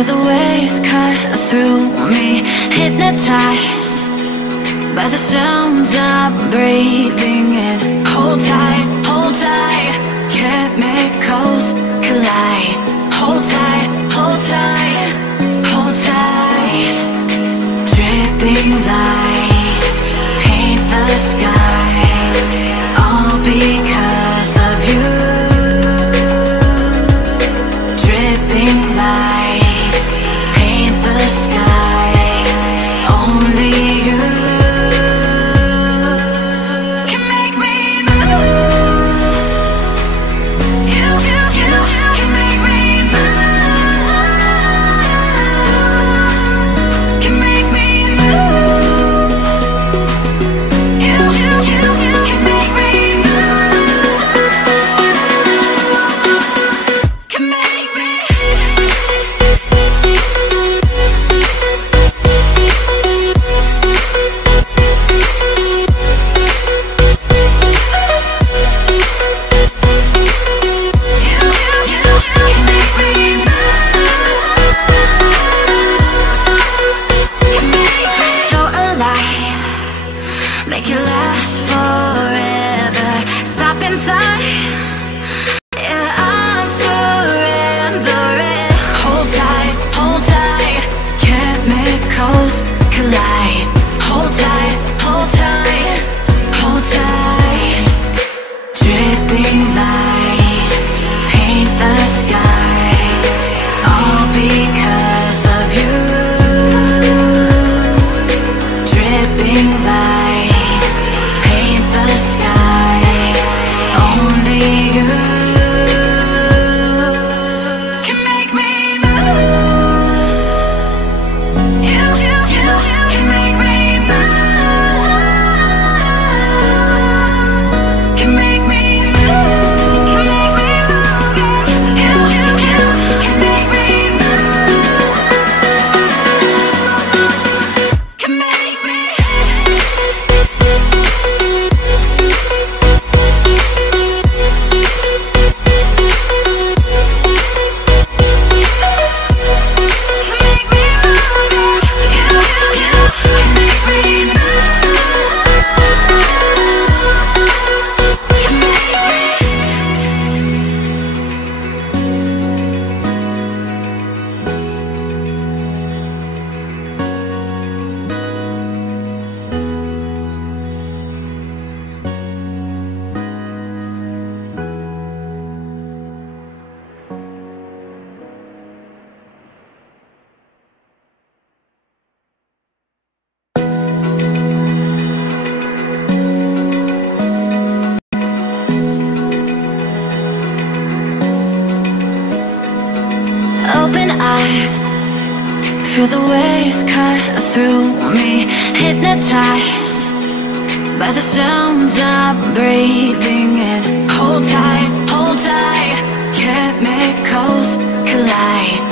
Feel the waves cut through me, hypnotized by the sounds I'm breathing in. Hold tight, chemicals collide. Hold tight, hold tight, hold tight. Dripping lights paint the skies, all because of you. Dripping lights paint the skies, only you can make me move. You can make me move. Can make me move. You can make me move. Can make me. So alive, make it last forever. Stop in time, yeah, I'm surrendering. Hold tight, chemicals collide. Hold tight, hold tight. Dripping lights paint the skies, all because of you. Dripping lights paint the skies, only you can make me move. You can make me move. Can make me move. Can make me move. You can make me move. Can make me. Open eye, feel the waves cut through me, hypnotized by the sounds I'm breathing in. Hold tight, chemicals collide.